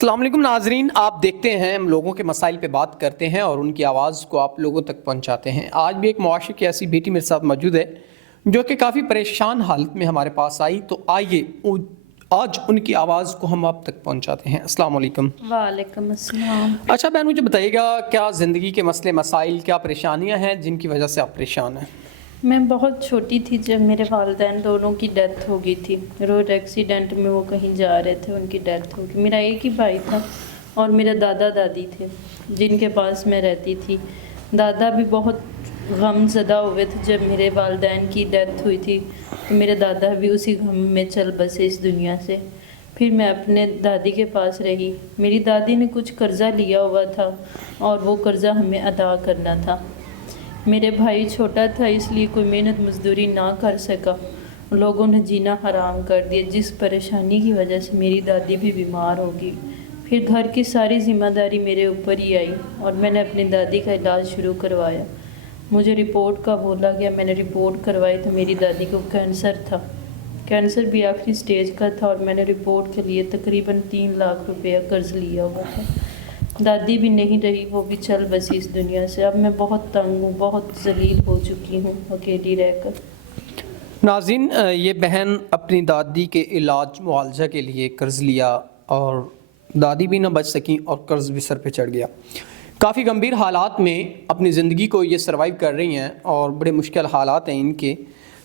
السلام علیکم ناظرین، آپ دیکھتے ہیں ہم لوگوں کے مسائل پہ بات کرتے ہیں اور ان کی آواز کو آپ لوگوں تک پہنچاتے ہیں۔ آج بھی ایک معاشرے کی ایسی بیٹی میرے ساتھ موجود ہے جو کہ کافی پریشان حالت میں ہمارے پاس آئی، تو آئیے آج ان کی آواز کو ہم آپ تک پہنچاتے ہیں۔ السلام علیکم۔ وعلیکم السلام۔ اچھا بہن، مجھے بتائیے گا کیا زندگی کے مسئلے مسائل، کیا پریشانیاں ہیں جن کی وجہ سے آپ پریشان ہیں؟ میں بہت چھوٹی تھی جب میرے والدین دونوں کی ڈیتھ ہو گئی تھی۔ روڈ ایکسیڈنٹ میں وہ کہیں جا رہے تھے، ان کی ڈیتھ ہو گئی۔ میرا ایک ہی بھائی تھا اور میرے دادا دادی تھے جن کے پاس میں رہتی تھی۔ دادا بھی بہت غم زدہ ہوئے تھے جب میرے والدین کی ڈیتھ ہوئی تھی، تو میرے دادا بھی اسی غم میں چل بسے اس دنیا سے۔ پھر میں اپنے دادی کے پاس رہی۔ میری دادی نے کچھ قرضہ لیا ہوا تھا اور وہ قرضہ ہمیں ادا کرنا تھا۔ میرے بھائی چھوٹا تھا، اس لیے کوئی محنت مزدوری نہ کر سکا۔ لوگوں نے جینا حرام کر دیا، جس پریشانی کی وجہ سے میری دادی بھی بیمار ہو گئی۔ پھر گھر کی ساری ذمہ داری میرے اوپر ہی آئی اور میں نے اپنی دادی کا علاج شروع کروایا۔ مجھے رپورٹ کا بولا گیا، میں نے رپورٹ کروائی تو میری دادی کو کینسر تھا۔ کینسر بھی آخری سٹیج کا تھا اور میں نے رپورٹ کے لیے تقریباً 3 لاکھ روپے قرض لیا ہوا تھا۔ دادی بھی نہیں رہی، وہ بھی چل بسی اس دنیا سے۔ اب میں بہت تنگ ہوں، بہت ذلیل ہو چکی ہوں اکیلی رہ کر۔ ناظرین، یہ بہن اپنی دادی کے علاج معالجہ کے لیے قرض لیا اور دادی بھی نہ بچ سکیں اور قرض بھی سر پہ چڑھ گیا۔ کافی گمبھیر حالات میں اپنی زندگی کو یہ سروائیو کر رہی ہیں اور بڑے مشکل حالات ہیں ان کے۔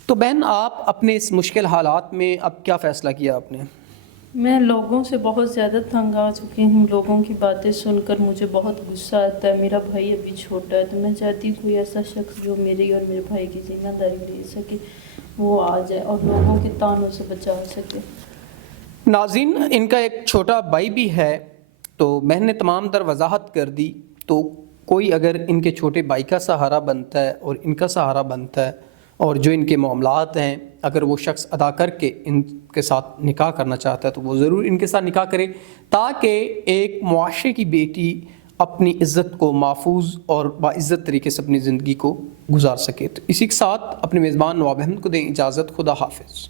تو بہن، آپ اپنے اس مشکل حالات میں اب کیا فیصلہ کیا آپ نے؟ میں لوگوں سے بہت زیادہ تنگ آ چکی ہوں۔ لوگوں کی باتیں سن کر مجھے بہت غصہ آتا ہے۔ میرا بھائی ابھی چھوٹا ہے تو میں چاہتی ہوں کوئی ایسا شخص جو میری اور میرے بھائی کی ذمہ داری لے سکے، وہ آ جائے اور لوگوں کے طعنوں سے بچا سکے۔ ناظرین، ان کا ایک چھوٹا بھائی بھی ہے، تو بہن نے تمام تر وضاحت کر دی۔ تو کوئی اگر ان کے چھوٹے بھائی کا سہارا بنتا ہے اور ان کا سہارا بنتا ہے اور جو ان کے معاملات ہیں اگر وہ شخص ادا کر کے ان کے ساتھ نکاح کرنا چاہتا ہے تو وہ ضرور ان کے ساتھ نکاح کرے، تاکہ ایک معاشرے کی بیٹی اپنی عزت کو محفوظ اور باعزت طریقے سے اپنی زندگی کو گزار سکے۔ تو اسی کے ساتھ اپنے میزبان نواب احمد کو دیں اجازت۔ خدا حافظ۔